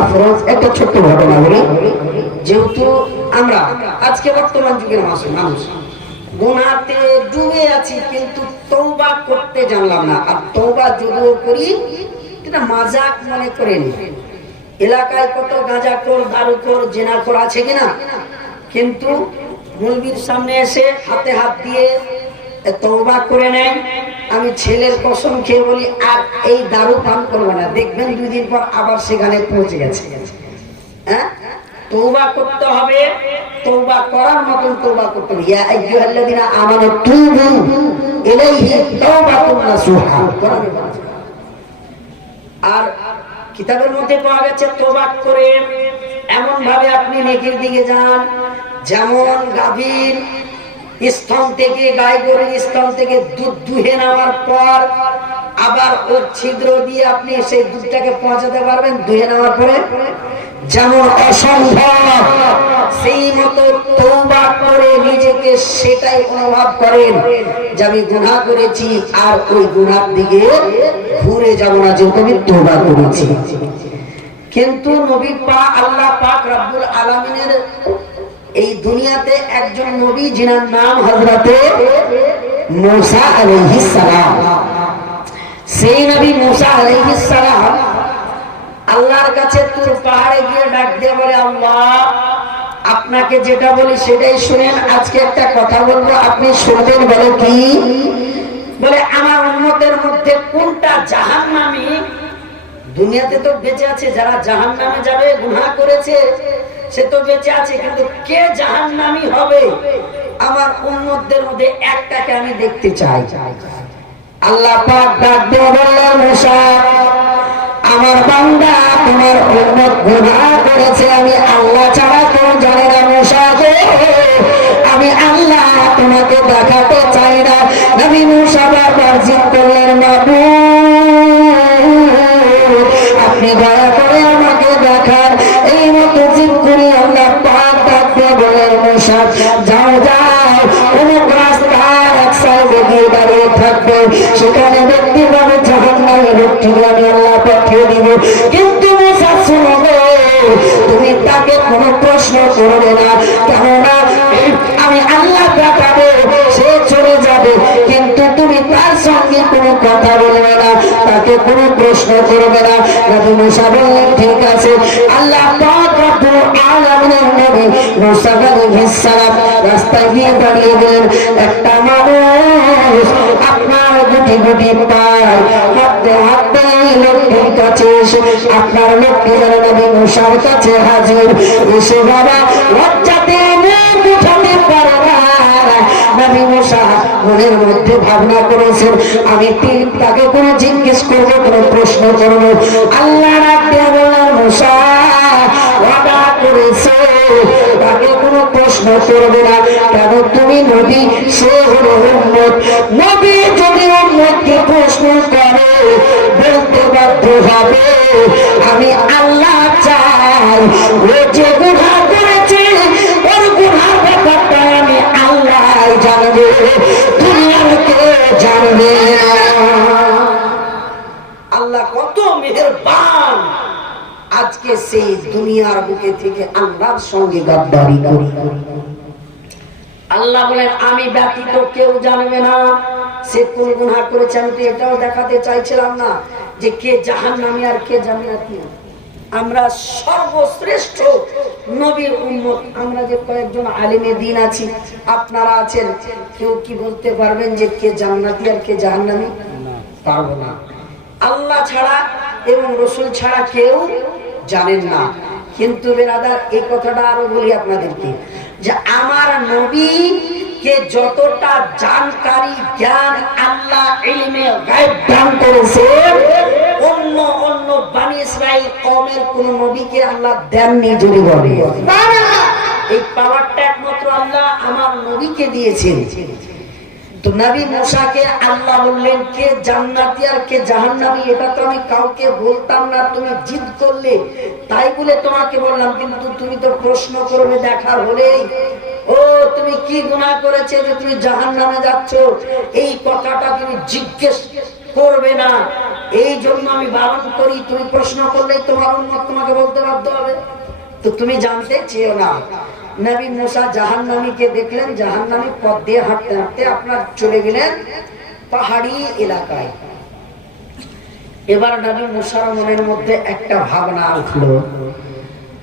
আফরোজ একটা ছোট্ট ঘটনা বলি যেহেতু আমরা আজকে বর্তমান যুগের মানুষ, গুনাতে ডুবে আছি, কিন্তু তৌবা করতে জানলাম না। আর তৌবা করি মাজাক মনে করেন। এলাকায় কত গাঁজাখোর, দারুখোর, জেনাখোর আছে কিনা? কিন্তু মলবির সামনে এসে হাতে হাত দিয়ে তওবা করে নেন আমি ছেলের কসম খেয়ে বলি, আর এই দারু পান করব না। দেখবেন দুই দিন পর আবার সেখানে পৌঁছে গেছে। হ্যাঁ? আর কিতাবের মধ্যে পাওয়া গেছে করে এমন ভাবে আপনি নেকির দিকে যান, যেমন গাভীর স্তন থেকে, গাই গরুর স্তন থেকে দুধ দুহে নেওয়ার পর আবার ওর ছিদ্র দিয়ে আপনি সেই দুধটাকে পৌঁছাতে পারবেন দুহে নেওয়ার পরে। যেমন অসম্ভব, সেই মতো তৌবা করে নিজেকে সেটাই অনুভব করেন যে আমি গুনাহ করেছি আর ওই গুনার দিকে ঘুরে যাব না, যেহেতু আমি তৌবা করেছি। কিন্তু নবী পা, আল্লাহ পাক রব্বুল আলামিনের এই দুনিয়াতে একজন নবী, যিনার নাম হযরতে মুসা আলাইহিস সালাম। সেই নবী মুসা আল্লাহর কাছে তোর পাহাড়ে গিয়ে ডাক দিয়ে বলে, আল্লাহ, আপনাকে যেটা বলি সেটাই শুনেন, আজকে একটা কথা বলব, আপনি শুনবেন বলে কি? বলে, আমার মধ্যে কোনটা জাহান্নামী? দুনিয়াতে তো বেঁচে আছে, যারা জাহান নামে যাবে, গুনাহ করেছে, সে তো বেঁচে আছে, কিন্তু কে জাহান নামি হবে? আমার উন্মতদের মধ্যে একটাকে আমি দেখতে চাই। আল্লাহ পাক ডাক দিয়ে বললেন, মুসা, আমার বান্দা তোমার উন্মত গুনাহ করেছে, আমি আল্লাহ ছাড়া কেউ জানে না, মুসা গো। আমি আল্লাহ তোমাকে দেখাতে চাই না। নবী মুসা বারবার জিদ করলেন, মাবুদ, আপনি দয়া করে আমাকে দেখান। এই মতো জিদ করে আল্লাহ পাক ডাকতে বলেন মুসা, যাও যাও অমুক রাস্তার এক সাইডে গিয়ে দাঁড়িয়ে সেখানে দেখতে পাবে জাহান্নামের লোকটি আমি আল্লাহ পাঠিয়ে দিব। কিন্তু তুমি তাকে কোনো প্রশ্ন করবে না। কেননা, আমি আল্লাহ দেখাবো সে চলে যাবে। কিন্তু তুমি তার সঙ্গে কোনো কথা বলবে না, তাকে কোনো প্রশ্ন করবে না। নবী মুসা বললেন, ঠিক আছে। আল্লাহ রাস্তায় গিয়ে দাঁড়িয়ে গেলেন। একটা মানুষ আপনার গুটি পায় হাঁটতে এই লোকটির কাছে এসে। আপনার লোকটি যেন নবী মুসার কাছে হাজির। এসে বাবা, লজ্জাতে উঠাতে পারে আমি তাকে কোনো জিজ্ঞেস করব, কোনো প্রশ্ন করব। আল্লাহ করেছে, তাকে কোনো প্রশ্ন করবে না। কেন তুমি নবী সে হলো উন্মত বলতে হবে, আমি আল্লাহ চাই। ও যে গুণা করেছে ওর গুণার ব্যাপারটা আমি আল্লাহ জানবে। দুনিয়ার কেউ জানবে আল্লাহ কত মেহেরবান। আজকে সেই দুনিয়ার বুকে থেকে আল্লাহর সঙ্গে গাদ্দারি করি। আল্লাহ বলেন, আমি ব্যতীত কেউ জানবে না। সে কোন গুনাহ করেছে আমি তো এটাও দেখাতে চাইছিলাম না। যে কে জাহান্নামী আর কে জান্নাতি আমরা সর্বশ্রেষ্ঠ নবীর উম্মত। আমরা যে কয়েকজন আলিমে দিন আছি আপনারা আছেন। কেউ কি বলতে পারবেন যে কে জান্নাতি আর কে জাহান্নামী? পারব না। আল্লাহ ছাড়া এবং রসুল ছাড়া কেউ জানেন না। কিন্তু বেরাদার এই কথাটা আরও বলি আপনাদেরকে যে আমার নবী কে যতটা জানকারী জ্ঞান আল্লাহ ইলমে গায়েব দান করেছে, অন্য অন্য বানি ইসরাইল কওমের কোন নবীকে আল্লাহ দেননি যদি বলে। এই পাওয়ারটা একমাত্র আল্লাহ আমার নবীকে দিয়েছেন। তো নবী মুসাকে আল্লাহ বললেন, কে জান্নাতি আর কে জাহান্নামী, এটা তো আমি কাউকে বলতাম না, তুমি জিদ করলে। তাই বলে তোমাকে বললাম, কিন্তু তুমি তো প্রশ্ন করবে দেখা হলেই ও, তুমি কি গুনাহ করেছে যে তুমি জাহান্নামে যাচ্ছ? এই কথাটা তুমি জিজ্ঞেস করবে না। এই জন্য আমি বারণ করি, তুমি প্রশ্ন করলেই তোমার উন্মত তোমাকে বলতে বাধ্য হবে। তো তুমি জানতে চেয়েও না। নবী মুসা জাহান্নামীকে দেখলেন জাহান্নামী পথ দিয়ে হাঁটতে হাঁটতে আপনার চলে গেলেন পাহাড়ি এলাকায়। এবার নবী মুসার মনের মধ্যে একটা ভাবনা উঠল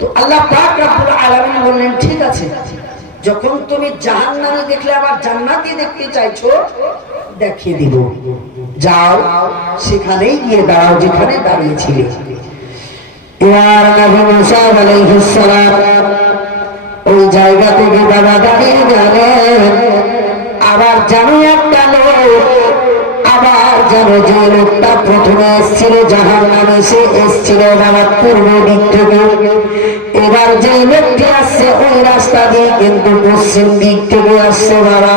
তো আল্লাহ পাক রব্বুল আলামিন বললেন, ঠিক আছে, যখন তুমি জাহান্নামে দেখলে আবার জান্নাতি দেখতে চাইছো, দেখিয়ে দিব। যাও, সেখানেই গিয়ে দাঁড়াও যেখানে দাঁড়িয়েছিলে। এবার নবী মুসা আলাইহিস সালাম ওই জায়গা থেকে বাবা দাঁড়িয়ে গেলেন। আবার জানো একটা লোক, আবার জানো যে লোকটা প্রথমে এসেছিল জাহান নামে সে এসেছিল বাবা পূর্ব দিক থেকে। যে লোকটি আসছে, ওই রাস্তা দিয়ে কিন্তু পশ্চিম দিক থেকে আসছে বাবা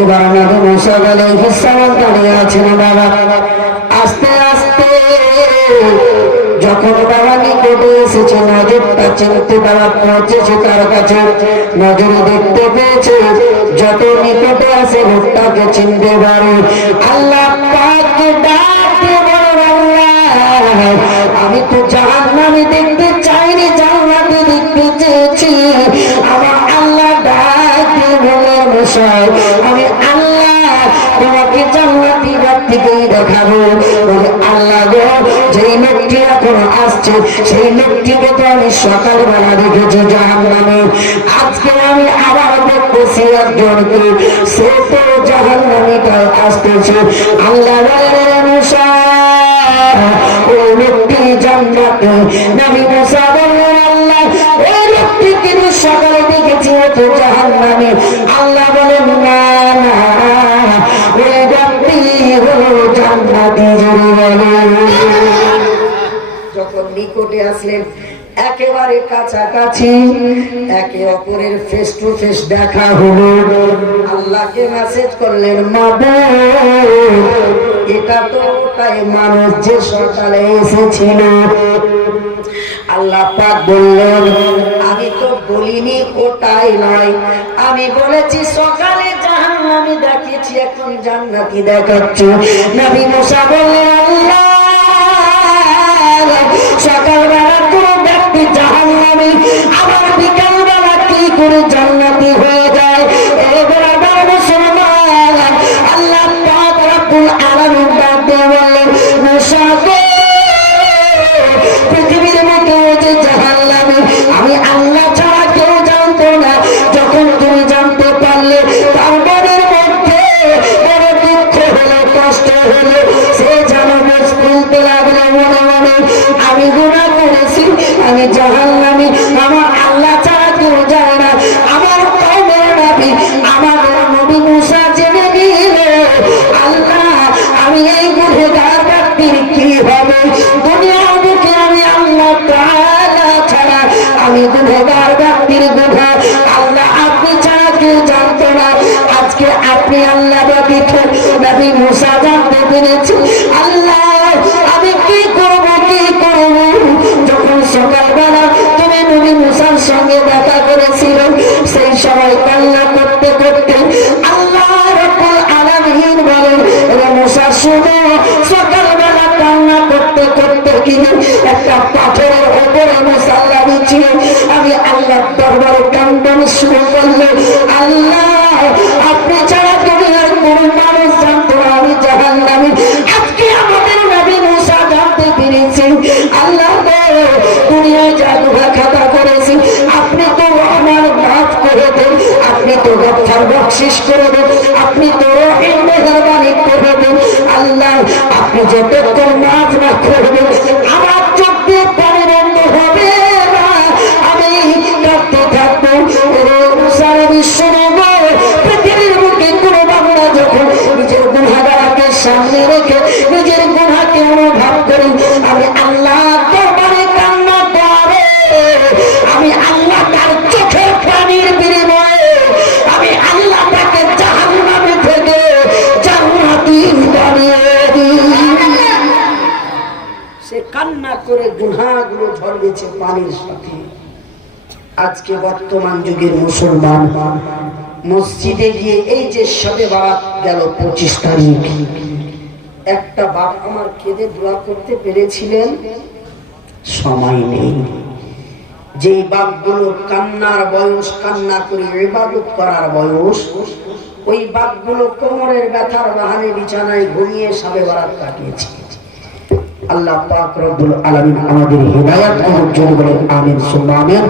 এবার নবী মুসা আলাইহিস সালাম দাঁড়িয়ে আছেন বাবা আস্তে আস্তে যখন বাবা নিকটে এসেছে, নজরটা চিনতে বাবা পৌঁছেছে তার কাছে নজরে দেখতে পেয়েছে, যত নিকটে আসে লোকটাকে চিনতে পারে। আল্লাহ আমি তো জাহান্নামে দেখতে চাইনি দেখাবো। বলে, আল্লাহ গো, যেই লোকটি এখন আসছে, সেই লোকটিকে তো আমি সকালবেলা দেখেছি জাহান্নামে। আজকে আমি আবার দেখতেছি একজনকে। সে তো জাহান্নামিটায় আসতেছে। আল্লাহ মুসা ওই লোকটি জান্নাতে যখন নিকটে আসলেন, একেবারে কাছাকাছি, একে অপরের ফেস টু ফেস দেখা হলো। আল্লাহকে মেসেজ করলেন মাবো এটা তো তাই মানুষ যে সকালে এসেছিল। আল্লাহ পাক বললেন, আমি তো বলিনি ওটাই নয়। আমি বলেছি, সকালে জাহান্নামী দেখিয়েছি, এখন জান্নাতি দেখাচ্ছি। নবী মুসা জাহান্নামী, আমার আল্লাহ ছাড়া জানে না। আমার নবী আমাদের নবী মুসা জেনে আমি এই গুণেগার ব্যক্তির কি হবে আমি আল্লাহ আমি গুণেগার ব্যক্তির গুণা আল্লাহ না। আজকে আপনি আল্লাহ ব্যতীত নবী মুসা জানতে পেরেছি আল্লাহ সকালবেলা তুমি নবী মুসার সঙ্গে দেখা করেছিল। সেই সময় কান্না করতে করতে আল্লাহ রব্বুল আলামিন বলেন রে মুসা, শুনো, সকালবেলা করতে করতে কিনা একটা পাথরের উপরে মুসাল্লা বিছিয়ে আমি আল্লাহ দরবারে বকশিস করে দেন আপনি তো রহিম মেহরবানি করে দেন আল্লাহ, আপনি যতক্ষণ মাফ না করবেন ঝরবেছে পানির সাথে। আজকে বর্তমান যুগের মুসলমান মসজিদে গিয়ে এই যে সবে বারাত গেল পঁচিশ তারিখ। একটা বাপ আমার কেঁদে দোয়া করতে পেরেছিলেন, সময় নেই। যে বাপগুলো কান্নার বয়স, কান্না করে ইবাদত করার বয়স, ওই বাপগুলো কোমরের ব্যথার বাহানে বিছানায় ঘুমিয়ে সাবে বারাত কাটিয়েছে। আল্লাহ পাক রব্বুল আলামিন আমাদের হিদায়াত এবং জন্য বলেন, আমিন, সুম্মা, আমিন।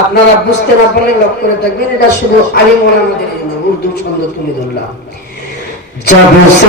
আপনারা বুঝতে না পারলে লক্ষ্য করে থাকবেন এটা শুধু আলী মোলানাদের জন্য, উর্দু ছন্দ তুলে ধরলাম। সে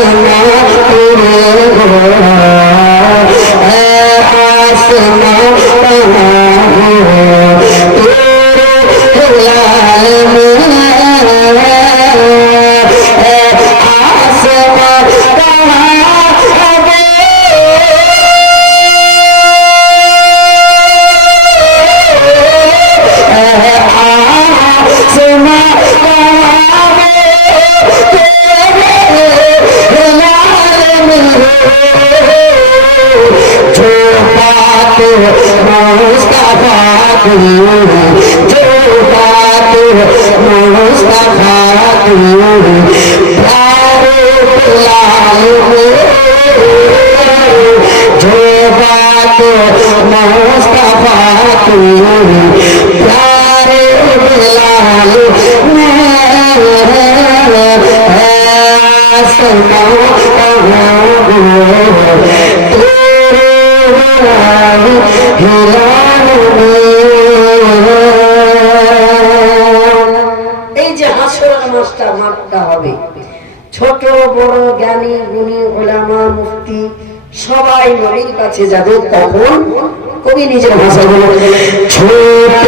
ऋषि যাবে তখন কবি নিজের ভাষা বলে ছোট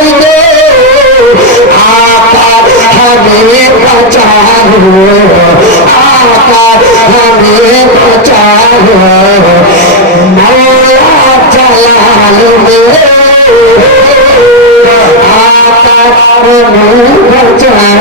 হইবে আকার থামিয়ে প্রচার আকার থামিয়ে প্রচার মায়া চালালবে আকার প্রচার